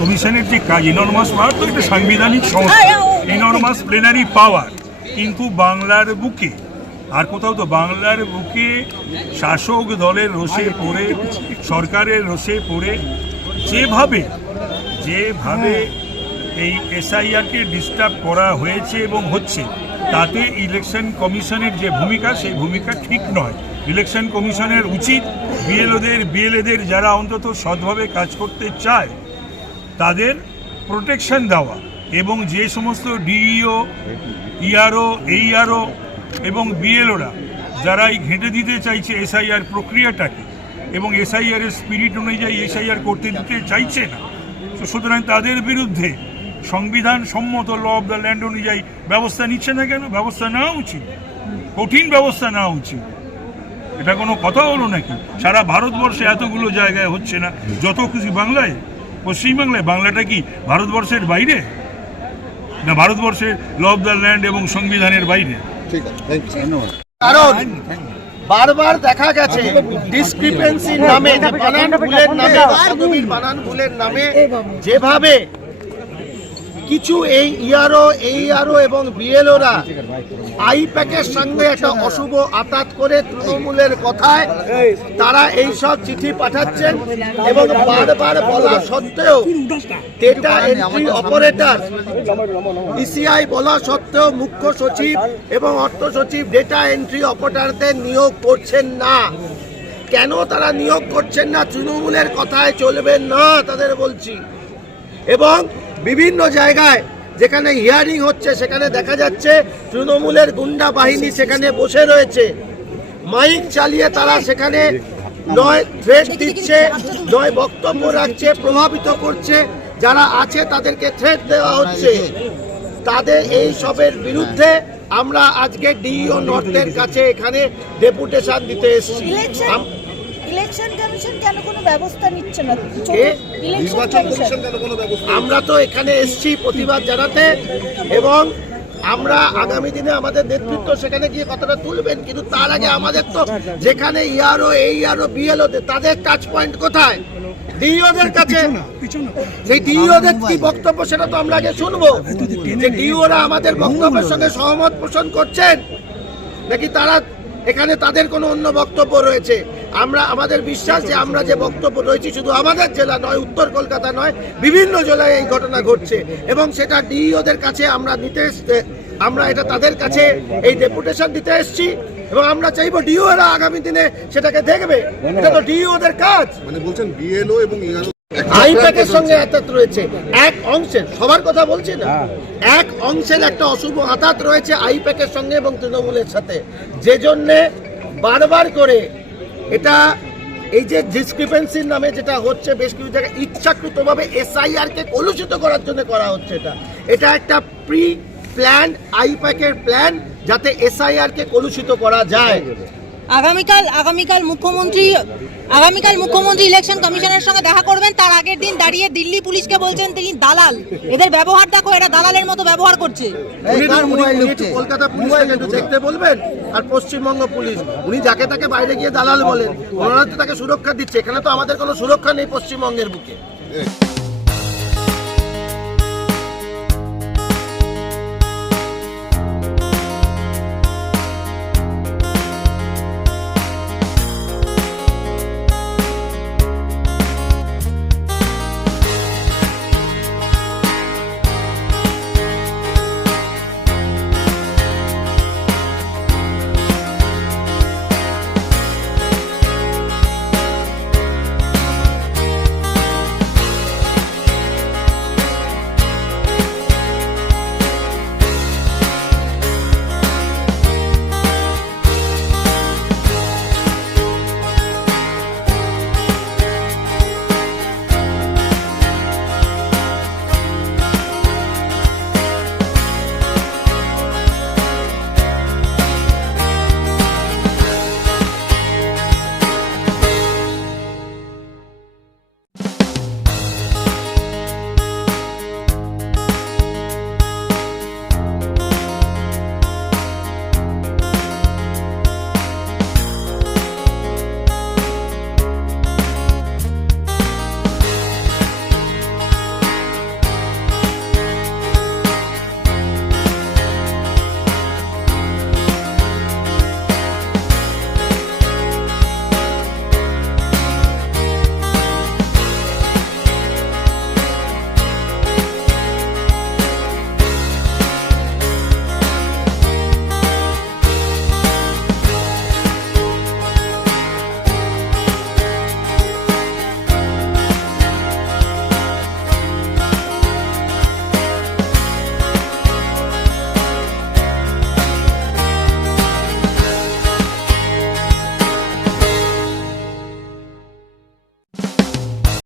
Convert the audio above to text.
কমিশনের যে কাজ ইনরমাস পাওয়ার তো একটা সাংবিধানিক সংস্থা, ইনরমাস প্লেনারি পাওয়ার, কিন্তু বাংলার বুকে আর কোথাও তো বাংলার বুকে শাসক দলের রোষে পড়ে, সরকারের রোষে পড়ে যেভাবে এই এসআইআরকে ডিস্টার্ব করা হয়েছে এবং হচ্ছে, তাতে ইলেকশন কমিশনের যে ভূমিকা সেই ভূমিকা ঠিক নয়। ইলেকশন কমিশনের উচিত বিএলএদের যারা অন্তত সৎভাবে কাজ করতে চায় তাদের প্রোটেকশন দেওয়া, এবং যে সমস্ত ডিইও, ইআরও, এইআরও এবং বিএলওরা যারা এই ঘেঁটে দিতে চাইছে এসআইআর প্রক্রিয়াটাকে এবং এসআইআরের স্পিরিট অনুযায়ী এসআইআর করতে দিতে চাইছে না, সুতরাং তাদের বিরুদ্ধে সংবিধান সম্মত ল অফ দ্য ল্যান্ড অনুযায়ী ব্যবস্থা নিচ্ছে না কেন? ব্যবস্থা নেওয়া উচিত, কঠিন ব্যবস্থা নেওয়া উচিত। এটা কোনো কথা হলো নাকি? সারা ভারতবর্ষে এতগুলো জায়গায় হচ্ছে না, যত খুশি বাংলায়, পশ্চিমবাংলায়। বাংলাটা কি ভারতবর্ষের বাইরে না ভারতবর্ষের ল অফ দ্য ল্যান্ড এবং সংবিধানের বাইরে? কারণ বারবার দেখা গেছে ডিসক্রিপেন্সির নামে, বানান ভুলের নামে যেভাবে কিছু এই ইআরও এবং বিএলওরা আইপ্যাকের সঙ্গে একটা অশুভ আতাত করে তৃণমূলের কথায় তারা এই সব চিঠি পাঠাচ্ছেন, এবং বারবার বলা সত্ত্বেও ডেটা এন্ট্রি অপারেটর ইসিআই বলা সত্ত্বেও মুখ্য সচিব এবং অর্থ সচিব ডেটা এন্ট্রি অপারেটরদের নিয়োগ করছেন না। কেন তারা নিয়োগ করছেন না? তৃণমূলের কথায় চলবেন না তাদের বলছি। এবং বিভিন্ন জায়গায় যেখানে হিয়ারিং হচ্ছে সেখানে দেখা যাচ্ছে তৃণমূলের গুন্ডা বাহিনী সেখানে বসে রয়েছে, মাইক চালিয়ে তারা সেখানে নয় থ্রেট দিচ্ছে, নয় বক্তব্য রাখছে, প্রভাবিত করছে, যারা আছে তাদেরকে থ্রেট দেওয়া হচ্ছে। তাদের এই সবের বিরুদ্ধে আমরা আজকে ডিইও নর্থের কাছে এখানে ডেপুটেশন দিতে এসেছি। ইলেকশন কমিশন কেন কোনো ব্যবস্থা নিচ্ছে না? আমরা তো এখানে এসেছি প্রতিবাদ জানাতে, এবং আমরা আগামী দিনে আমাদের নেতৃত্ব সেখানে গিয়ে কথাটা তুলবেন, কিন্তু তার আগে আমাদের তো যেখানে ইআরও, এইআরও, বিএলও তাদের টাচ পয়েন্ট কোথায়? ডিইওদের কাছে। সেই ডিইওদের কি বক্তব্য সেটা তো আমরা আগে শুনবো, যে ডিইওরা আমাদের বক্তব্যের সঙ্গে সহমত পোষণ করছেন নাকি তারা এখানে তাদের কোনো অন্য বক্তব্য রয়েছে। আমাদের বিশ্বাস যে আমরা যে বক্তব্য রয়েছি শুধু আমাদের জেলা নয়, উত্তর কলকাতা নয়, বিভিন্ন জেলায় এই ঘটনা ঘটছে, এবং সেটা ডিইওদের কাছে আমরা এটা তাদের কাছে এই ডেপুটেশন দিতে এসেছি, এবং আমরা চাইবো ডিইওরা আগামী দিনে সেটাকে দেখবে। এটা তো ডিইওদের কাজ। মানে বলছেন বিএলও এবং আইপ্যাকের সঙ্গে আঘাত রয়েছে এক অংশের, সবার কথা বলছি না, এক অংশের একটা অশুভ আঘাত রয়েছে আইপ্যাকের সঙ্গে এবং তৃণমূলের সাথে, যে জন্যে বারবার করে এটা এই যে ডিসক্রিপেন্সির নামে যেটা হচ্ছে বেশ কিছু জায়গায় ইচ্ছাকৃতভাবে এসআইআরকে কলুষিত করার জন্য করা হচ্ছে। এটা একটা প্রি প্ল্যান আইপ্যাকের প্ল্যান, যাতে এসআইআরকে কলুষিত করা যায়। আগামীকাল মুখ্যমন্ত্রী ইলেকশন কমিশনের সঙ্গে দেখা করবেন, তার আগের দিন দাঁড়িয়ে দিল্লি পুলিশকে বলছেন তিনি দালাল, এদের ব্যবহার দেখো, এরা দালালের মতো ব্যবহার করছে। কলকাতা পুলিশকে একটু দেখতে বলবেন, আর পশ্চিমবঙ্গ পুলিশ উনি যাকে তাকে বাইরে গিয়ে দালাল বলেন, ওনারা তো তাকে সুরক্ষা দিচ্ছে। এখানে তো আমাদের কোনো সুরক্ষা নেই পশ্চিমবঙ্গের বুকে।